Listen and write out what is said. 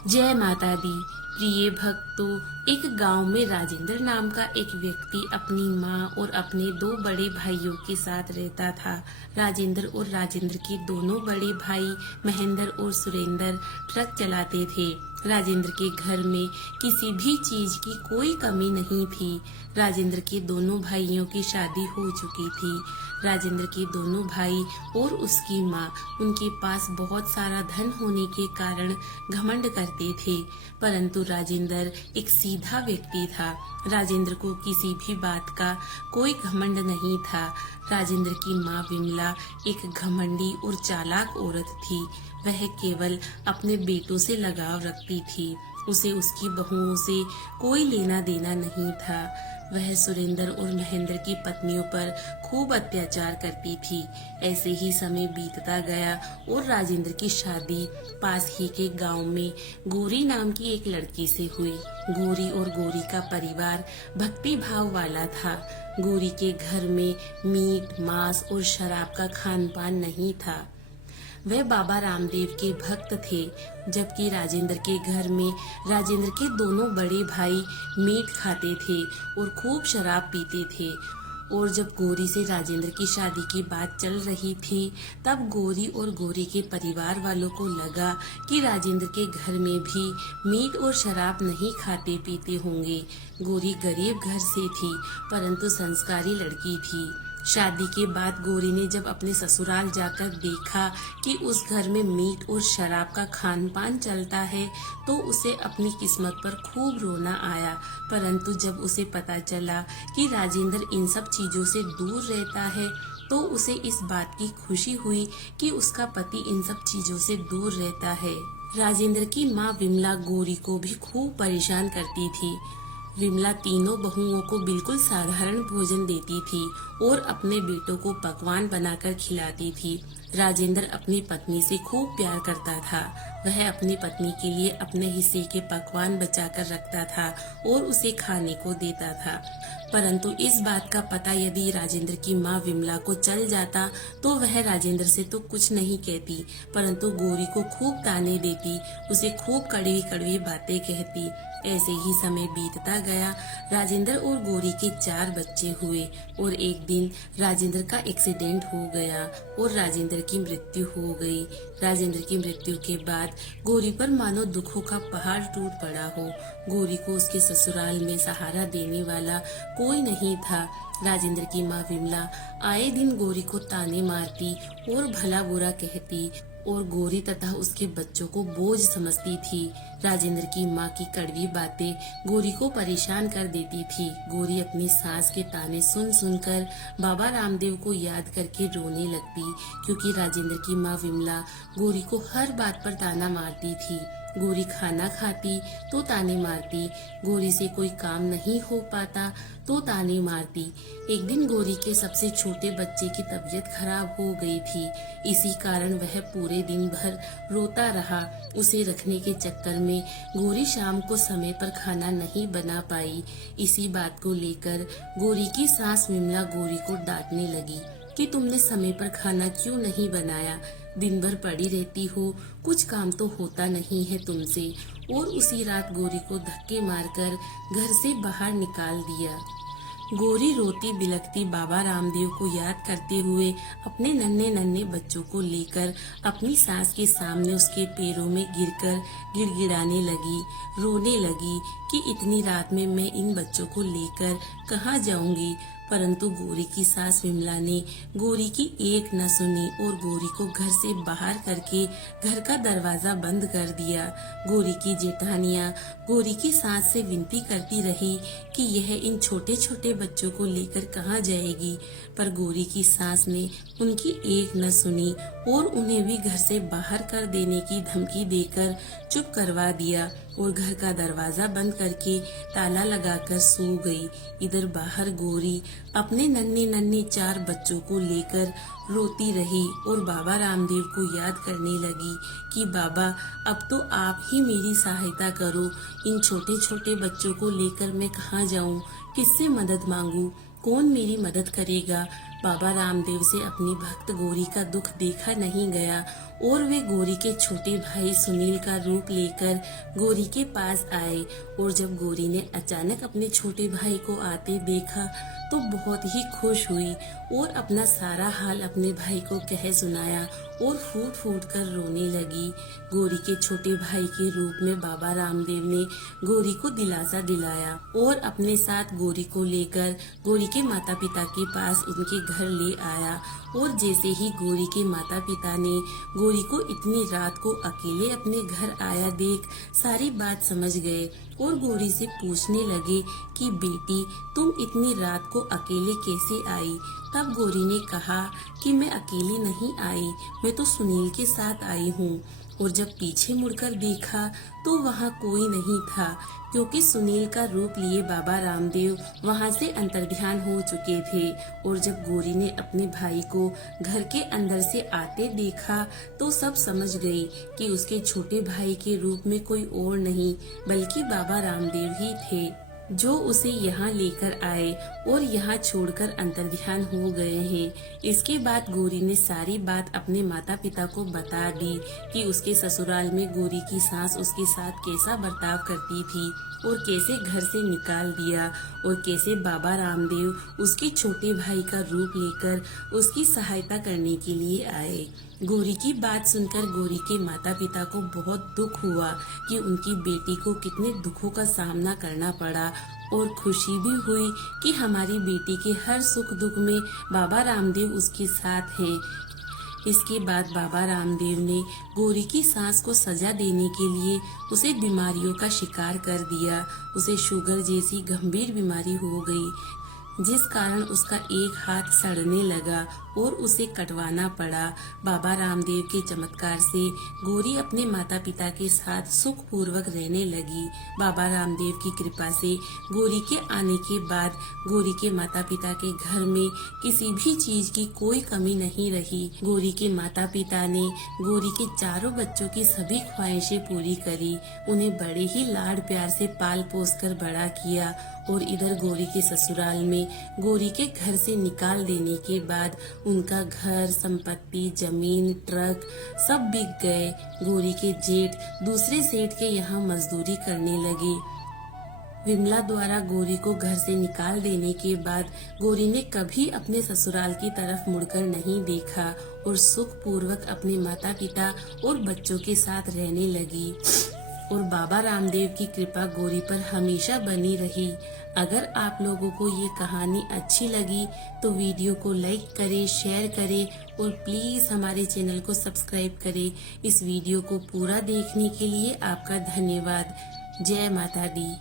जय माता दी। प्रिय भक्तों, एक गांव में राजेंद्र नाम का एक व्यक्ति अपनी माँ और अपने दो बड़े भाइयों के साथ रहता था। राजेंद्र और राजेंद्र के दोनों बड़े भाई महेंद्र और सुरेंद्र ट्रक चलाते थे। राजेंद्र के घर में किसी भी चीज की कोई कमी नहीं थी। राजेंद्र के दोनों भाइयों की शादी हो चुकी थी। राजेंद्र के दोनों भाई और उसकी माँ उनके पास बहुत सारा धन होने के कारण घमंड करते थे, परंतु राजेंद्र एक सीधा व्यक्ति था। राजेंद्र को किसी भी बात का कोई घमंड नहीं था। राजेंद्र की माँ विमला एक घमंडी और चालाक औरत थी। वह केवल अपने बेटों से लगाव रखती थी। उसे उसकी बहुओं से कोई लेना देना नहीं था। वह सुरेंद्र और महेंद्र की पत्नियों पर खूब अत्याचार करती थी। ऐसे ही समय बीतता गया और राजेंद्र की शादी पास ही के गांव में गौरी नाम की एक लड़की से हुई। गौरी और गौरी का परिवार भक्ति भाव वाला था। गौरी के घर में मीट, मांस और शराब का खान पान नहीं था। वे बाबा रामदेव के भक्त थे, जबकि राजेंद्र के घर में राजेंद्र के दोनों बड़े भाई मीट खाते थे और खूब शराब पीते थे। और जब गौरी से राजेंद्र की शादी की बात चल रही थी, तब गौरी और गौरी के परिवार वालों को लगा कि राजेंद्र के घर में भी मीट और शराब नहीं खाते पीते होंगे। गौरी गरीब घर से थी, परंतु संस्कारी लड़की थी। शादी के बाद गौरी ने जब अपने ससुराल जाकर देखा कि उस घर में मीट और शराब का खान पान चलता है, तो उसे अपनी किस्मत पर खूब रोना आया। परंतु जब उसे पता चला कि राजेंद्र इन सब चीजों से दूर रहता है, तो उसे इस बात की खुशी हुई कि उसका पति इन सब चीजों से दूर रहता है। राजेंद्र की माँ विमला गौरी को भी खूब परेशान करती थी। विमला तीनों बहुओं को बिल्कुल साधारण भोजन देती थी और अपने बेटों को पकवान बनाकर खिलाती थी। राजेंद्र अपनी पत्नी से खूब प्यार करता था। वह अपनी पत्नी के लिए अपने हिस्से के पकवान बचाकर रखता था और उसे खाने को देता था। परंतु इस बात का पता यदि राजेंद्र की माँ विमला को चल जाता, तो वह राजेंद्र से तो कुछ नहीं कहती, परंतु गौरी को खूब ताने देती, उसे खूब कड़वी कड़वी बातें कहती। ऐसे ही समय बीतता गया। राजेंद्र और गौरी के 4 बच्चे हुए और एक दिन राजेंद्र का एक्सीडेंट हो गया और राजेंद्र की मृत्यु हो गई। राजेंद्र की मृत्यु के बाद गौरी पर मानो दुखों का पहाड़ टूट पड़ा हो। गौरी को उसके ससुराल में सहारा देने वाला कोई नहीं था। राजेंद्र की माँ विमला आए दिन गौरी को ताने मारती और भला बुरा कहती और गौरी तथा उसके बच्चों को बोझ समझती थी। राजेंद्र की माँ की कड़वी बातें गौरी को परेशान कर देती थी। गौरी अपनी सास के ताने सुन सुनकर बाबा रामदेव को याद करके रोने लगती, क्योंकि राजेंद्र की माँ विमला गौरी को हर बात पर ताना मारती थी। गौरी खाना खाती तो ताने मारती, गौरी से कोई काम नहीं हो पाता तो ताने मारती। एक दिन गौरी के सबसे छोटे बच्चे की तबीयत खराब हो गई थी। इसी कारण वह पूरे दिन भर रोता रहा। उसे रखने के चक्कर में गौरी शाम को समय पर खाना नहीं बना पाई। इसी बात को लेकर गौरी की सास विमला गौरी को डांटने लगी कि तुमने समय पर खाना क्यों नहीं बनाया, दिन भर पड़ी रहती हो, कुछ काम तो होता नहीं है तुमसे। और उसी रात गौरी को धक्के मारकर घर से बाहर निकाल दिया। गौरी रोती बिलखती बाबा रामदेव को याद करते हुए अपने नन्हे नन्हे बच्चों को लेकर अपनी सास के सामने उसके पैरों में गिरकर गिड़गिड़ाने लगी, रोने लगी कि इतनी रात में मैं इन बच्चों को लेकर कहाँ जाऊंगी। परंतु गौरी की सास विमला ने गौरी की एक न सुनी और गौरी को घर से बाहर करके घर का दरवाजा बंद कर दिया। गौरी की जेठानियां गौरी की सास से विनती करती रही कि यह इन छोटे छोटे बच्चों को लेकर कहाँ जाएगी, पर गौरी की सास ने उनकी एक न सुनी और उन्हें भी घर से बाहर कर देने की धमकी देकर चुप करवा दिया और घर का दरवाजा बंद करके ताला लगाकर सो गई। इधर बाहर गौरी अपने नन्हे नन्हे 4 बच्चों को लेकर रोती रही और बाबा रामदेव को याद करने लगी कि बाबा अब तो आप ही मेरी सहायता करो, इन छोटे छोटे बच्चों को लेकर मैं कहाँ जाऊँ, किससे मदद मांगू। कौन मेरी मदद करेगा। बाबा रामदेव से अपनी भक्त गौरी का दुख देखा नहीं गया और वे गौरी के छोटे भाई सुनील का रूप लेकर गौरी के पास आए। और जब गौरी ने अचानक अपने छोटे भाई को आते देखा तो बहुत ही खुश हुई और अपना सारा हाल अपने भाई को कह सुनाया और फूट फूट कर रोने लगी। गौरी के छोटे भाई के रूप में बाबा रामदेव ने गौरी को दिलासा दिलाया और अपने साथ गौरी को लेकर गौरी के माता पिता के पास उनके घर ले आया। और जैसे ही गौरी के माता पिता ने गौरी को इतनी रात को अकेले अपने घर आया देख सारी बात समझ गए और गौरी से पूछने लगे कि बेटी तुम इतनी रात को अकेले कैसे आई। तब गौरी ने कहा कि मैं अकेली नहीं आई, मैं तो सुनील के साथ आई हूँ। और जब पीछे मुड़कर देखा तो वहाँ कोई नहीं था, क्योंकि सुनील का रूप लिए बाबा रामदेव वहाँ से अंतर्ध्यान हो चुके थे। और जब गौरी ने अपने भाई को घर के अंदर से आते देखा तो सब समझ गई कि उसके छोटे भाई के रूप में कोई और नहीं बल्कि बाबा रामदेव ही थे, जो उसे यहाँ लेकर आए और यहाँ छोड़कर अंतर्ध्यान हो गए हैं। इसके बाद गौरी ने सारी बात अपने माता पिता को बता दी कि उसके ससुराल में गौरी की सास उसके साथ कैसा बर्ताव करती थी और कैसे घर से निकाल दिया और कैसे बाबा रामदेव उसके छोटे भाई का रूप लेकर उसकी सहायता करने के लिए आए। गौरी की बात सुनकर गौरी के माता पिता को बहुत दुख हुआ कि उनकी बेटी को कितने दुखों का सामना करना पड़ा और खुशी भी हुई कि हमारी बेटी के हर सुख दुख में बाबा रामदेव उसके साथ हैं। इसके बाद बाबा रामदेव ने गौरी की सास को सजा देने के लिए उसे बीमारियों का शिकार कर दिया। उसे शुगर जैसी गंभीर बीमारी हो गई, जिस कारण उसका एक हाथ सड़ने लगा और उसे कटवाना पड़ा। बाबा रामदेव के चमत्कार से गौरी अपने माता पिता के साथ सुख पूर्वक रहने लगी। बाबा रामदेव की कृपा से गौरी के आने के बाद गौरी के माता पिता के घर में किसी भी चीज की कोई कमी नहीं रही। गौरी के माता पिता ने गौरी के चारों बच्चों की सभी ख्वाहिशें पूरी करी, उन्हें बड़े ही लाड प्यार से पाल पोस कर बड़ा किया। और इधर गौरी के ससुराल में गौरी के घर से निकाल देने के बाद उनका घर, संपत्ति, जमीन, ट्रक सब बिक गए। गौरी के जेठ दूसरे सेठ के यहाँ मजदूरी करने लगे। विमला द्वारा गौरी को घर से निकाल देने के बाद गौरी ने कभी अपने ससुराल की तरफ मुड़कर नहीं देखा और सुख पूर्वक अपने माता पिता और बच्चों के साथ रहने लगी। और बाबा रामदेव की कृपा गौरी पर हमेशा बनी रही। अगर आप लोगों को ये कहानी अच्छी लगी तो वीडियो को लाइक करें, शेयर करें और प्लीज हमारे चैनल को सब्सक्राइब करें। इस वीडियो को पूरा देखने के लिए आपका धन्यवाद। जय माता दी।